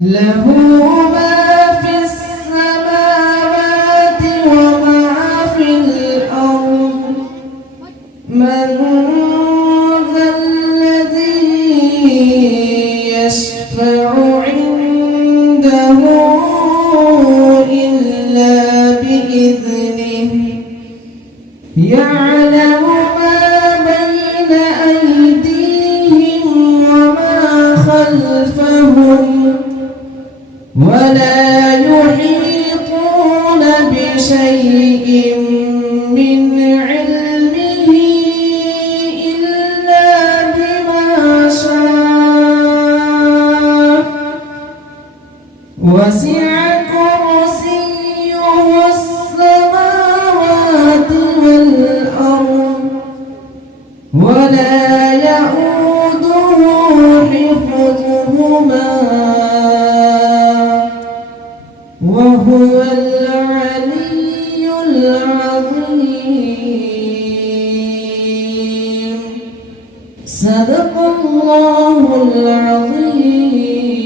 له ما في السماوات وما في الأرض من ذا الذي يشفع عنده إلا بإذنه يعلم ما بين أيديهم وما خلفهم ولا يحيطون بشيء من علمه إلا بما شاء وسع كرسيه السماوات والأرض ولا يئوده حفظهما وهو العلي العظيم. صدق الله العظيم.